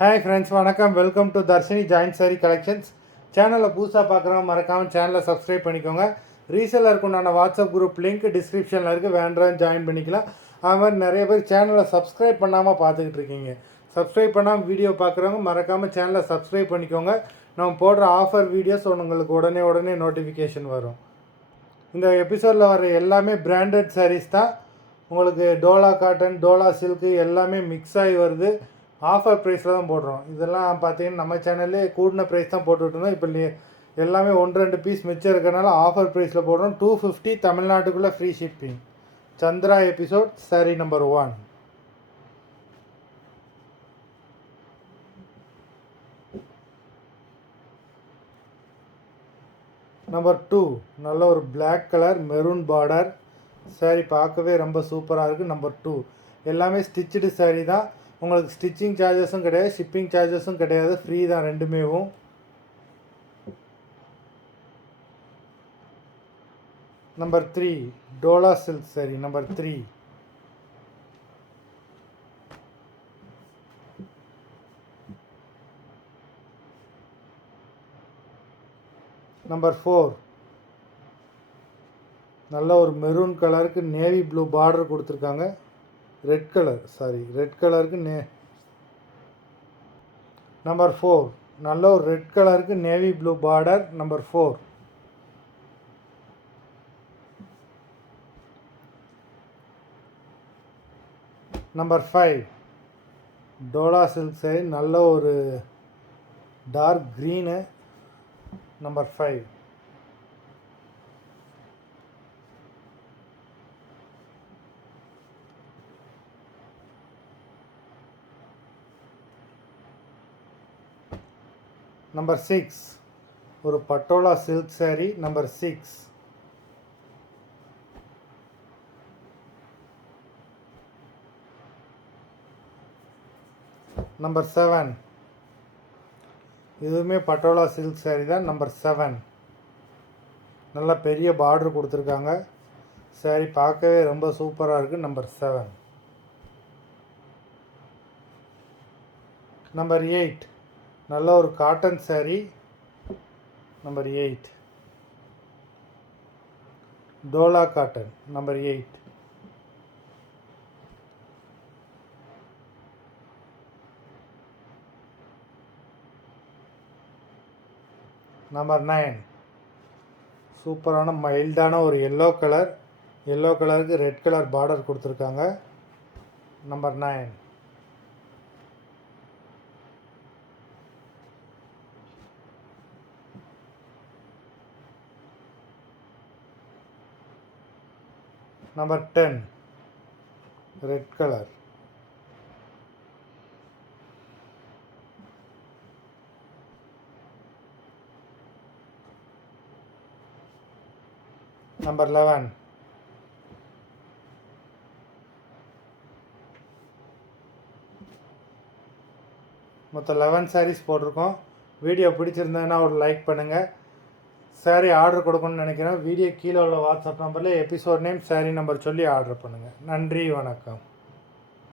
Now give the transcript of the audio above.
Hi friends, வணக்கம். Welcome to Darshini joint sari collections. சேனலில் புதுசாக பார்க்குறவங்க மறக்காமல் சேனலை சப்ஸ்கிரைப் பண்ணிக்கோங்க. ரீசெல்லருக்கு உண்டான வாட்ஸ்அப் குரூப் லிங்க் டிஸ்கிரிப்ஷனில் இருக்குது, வேண்டாம் ஜாயின் பண்ணிக்கலாம். அது மாதிரி நிறைய பேர் சேனலை சப்ஸ்கிரைப் பண்ணாமல் பார்த்துக்கிட்டு இருக்கீங்க. சப்ஸ்கிரைப் பண்ணாமல் வீடியோ பார்க்குறவங்க மறக்காமல் சேனலை சப்ஸ்கிரைப் பண்ணிக்கோங்க. நம்ம போடுற ஆஃபர் வீடியோஸ் உங்களுக்கு உடனே நோட்டிஃபிகேஷன் வரும். இந்த எபிசோடில் வர எல்லாமே பிராண்டட் சாரீஸ் தான். உங்களுக்கு டோலா காட்டன், டோலா சில்க்கு எல்லாமே மிக்ஸ் ஆகி வருது. ஆஃபர் ப்ரைஸில் தான் போடுறோம். இதெல்லாம் பார்த்தீங்கன்னா நம்ம சேனல்லே கூடின ப்ரைஸ் தான் போட்டுட்ருந்தோம். இப்போ எல்லாமே 1-2 பீஸ் மிச்சம் இருக்கிறனால ஆஃபர் ப்ரைஸில் போடுறோம். 250 தமிழ்நாட்டுக்குள்ளே free shipping. Chandra episode sari number 1. Number 2 நல்ல ஒரு black colour maroon border sari, பார்க்கவே ரொம்ப சூப்பராக இருக்குது. நம்பர் 2 எல்லாமே ஸ்டிச்சுடு சாரி தான். உங்களுக்கு ஸ்டிச்சிங் சார்ஜஸும் கிடையாது, ஷிப்பிங் சார்ஜஸும் கிடையாது, ஃப்ரீ தான் ரெண்டுமேவும். Number 3 Dola silk sari number 3. Number 4 நல்ல ஒரு மெரூன் கலருக்கு நேவி ப்ளூ பார்டர் கொடுத்துருக்காங்க. ரெட் கலருக்கு நம்பர் 4 நல்ல ஒரு ரெட் கலருக்கு navy blue border. Number 4. Number 5 Dola silk sari, நல்ல ஒரு டார்க் க்ரீனு. நம்பர் 5. நம்பர் 6 ஒரு Patola silk sari. Number 6. Number 7 இதுவுமே பட்டோலா சில்க் சாரி தான். நம்பர் 7 நல்லா பெரிய பார்டர் கொடுத்துருக்காங்க. சாரி பார்க்கவே ரொம்ப சூப்பராக இருக்குது. நம்பர் 7. நம்பர் 8 நல்ல ஒரு cotton sorry. Number 8 Dola cotton. Number 8. Number 9 சூப்பரான மைல்டான ஒரு எல்லோ கலருக்கு ரெட் கலர் பார்டர் கொடுத்துருக்காங்க. Number 9. Number 10 red colour. Number 11 மொத்தம் 11 சாரீஸ் போட்டிருக்கோம். வீடியோ பிடிச்சிருந்ததுன்னா ஒரு லைக் பண்ணுங்கள். சாரீ ஆர்டர் கொடுக்கணும்னு நினைக்கிறேன். வீடியோ கீழே உள்ள வாட்ஸ்அப் நம்பரில் எபிசோட் நேம் சாரீ நம்பர் சொல்லி ஆர்டர் பண்ணுங்கள். நன்றி, வணக்கம்.